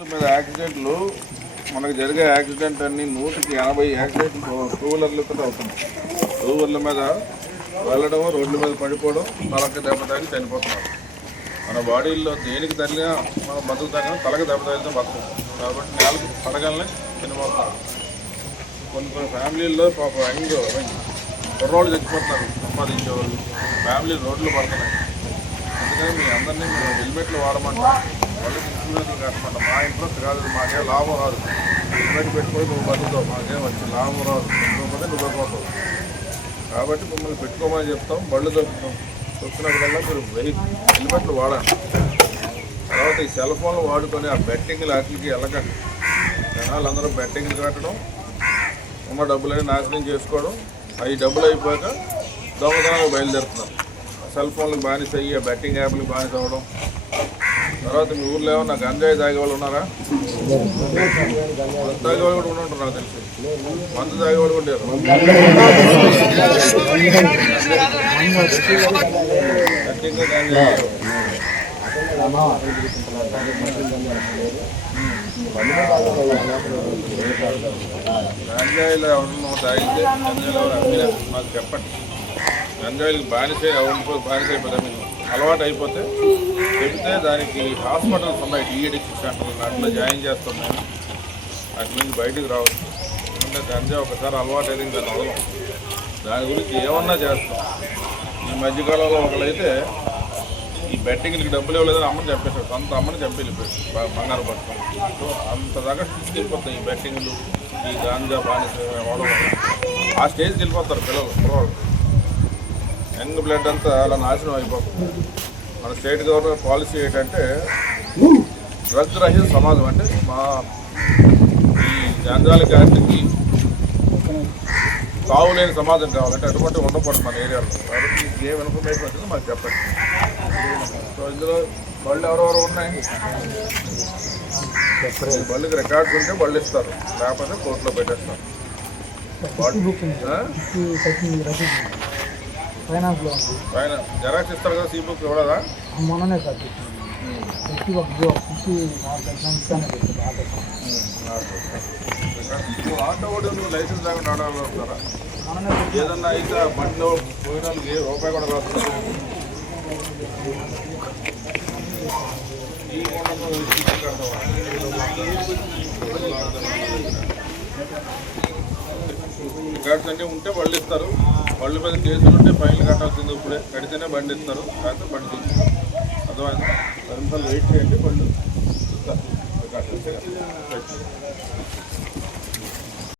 మీద యాక్సిడెంట్లు మనకు జరిగే యాక్సిడెంట్ అన్ని 180 యాక్సిడెంట్లు టూ వీలర్లతో అవుతుంది. టూ వీలర్ల మీద వెళ్ళడం, రోడ్ల మీద పడిపోవడం, తలకి దెబ్బ తాగి చనిపోతున్నారు. మన బాడీల్లో దేనికి తగిలినా మనం బతుకుతాం, తలకి దెబ్బ తగిలితే బతుకుతాం. కాబట్టి నేలకు పడగలనే చనిపోతున్నారు. కొన్ని ఫ్యామిలీల్లో పాప కుర్రోళ్ళు చచ్చిపోతున్నారు, సంపాదించేవాళ్ళు. ఫ్యామిలీ రోడ్లు పడుతున్నాయి. అందుకని మీ అందరినీ మేము హెల్మెట్లు వాడమంటాం, వాళ్ళకి ఇన్సూరెన్స్లు కట్టమంట. మా ఇంట్రెస్ట్ కాదు, మాకే లాభం రాదు. హెల్మెట్ పెట్టుకొని నువ్వు బతుకుతావు, మాకేం వచ్చి లాభం రాదు. పెట్టుకోకపోతే నువ్వు పోతావు. కాబట్టి మిమ్మల్ని పెట్టుకోమని చెప్తాం. బళ్ళు తొక్కినప్పుడల్లా మీరు హెల్మెట్లు వాడండి. తర్వాత ఈ సెల్ ఫోన్లు వాడుకొని ఆ బెట్టింగ్లు వాటికి వెళ్ళకండి. జనాలు అందరూ బెట్టింగ్లు కట్టడం, ఉన్న డబ్బులని నాశనం చేసుకోవడం, అవి డబ్బులు అయిపోయాక దొంగతనాలు బయలుదేరుతున్నారు. సెల్ ఫోన్లకు బానిస అయ్యి, ఆ బెట్టింగ్ యాప్లకు బానిస అవ్వడం. తర్వాత మీ ఊర్లో ఏమన్నా గంజాయి తాగే వాళ్ళు ఉన్నారా? తాగేవాళ్ళు కూడా ఉండి ఉంటారు నాకు తెలిసి. మందు తాగేవాళ్ళు కూడా లేరు. గంజాయిలో ఎవరన్నా తాగితే, గంజాయిలో ఎవరు అమ్మినా మాకు చెప్పండి. గంజాయికి బానిసే బానిస అయిపోతే మీరు అలవాటు అయిపోతే చెబితే దానికి హాస్పిటల్స్ ఉన్నాయి, డిఎడిక్షన్ సెంటర్లు. అట్లా జాయిన్ చేస్తున్నాను. అట్ల నుంచి బయటకు రావచ్చు. ఎందుకంటే గంజా ఒకసారి అలవాటు అయితే దాన్ని వదలం. దాని గురించి ఏమన్నా చేస్తాం. ఈ మధ్యకాలంలో ఒకళ్ళైతే ఈ బెట్టింగ్కి డబ్బులు ఇవ్వలేదని అమ్మని చంపేశాడు. సొంత అమ్మని చంపి వెళ్ళిపోయాడు బంగారు పట్టుకొని. సో అంత దాకా తీసుకెళ్ళిపోతాయి ఈ బెట్టింగ్లు, ఈ గాంజా బానిస అవడం వల్ల. ఆ స్టేజ్కి వెళ్ళిపోతారు పిల్లలు. యంగ్ బ్లడ్ అంతా అలా నాశనం అయిపోతుంది. మన స్టేట్ గవర్నమెంట్ పాలసీ ఏంటంటే డ్రగ్ రహిత సమాజం. అంటే మా ఈ గంజాల గాంజాకి తావులేని సమాజం కావాలంటే అటువంటి ఉండకూడదు మన ఏరియాలో. కాబట్టి ఏం ఇన్ఫర్మేషన్ వచ్చిందో మాకు చెప్పండి. సో ఇందులో బళ్ళు ఎవరెవరు ఉన్నాయి, బళ్ళుకి రికార్డ్స్ ఉంటే బళ్ళు ఇస్తారు, లేకపోతే కోర్టులో పెట్టేస్తారు. జెరాక్స్ ఇస్తారు కదా, సీ బుక్ ఇవ్వడా? మొన్ననే సార్ ఆటో కూడా నువ్వు లైసెన్స్ లేకుండా ఆడాలనుకుంటారా? ఏదన్నా అయితే బండిలో పోయిన వాళ్ళకి ఏ రూపాయి కూడా రాదు. రికార్డ్స్ అన్నీ ఉంటే బళ్ళు ఇస్తారు. బళ్ళు మీద కేసులు ఉంటే ఫైన్లు కట్టాల్సింది. ఇప్పుడే కడితేనే బండి ఇస్తారు, లేకపోతే బండి తీసుకుంటారు. అర్థమైంది? 10 నిమిషాలు వెయిట్ చేయండి, బళ్ళు ఇస్తారు.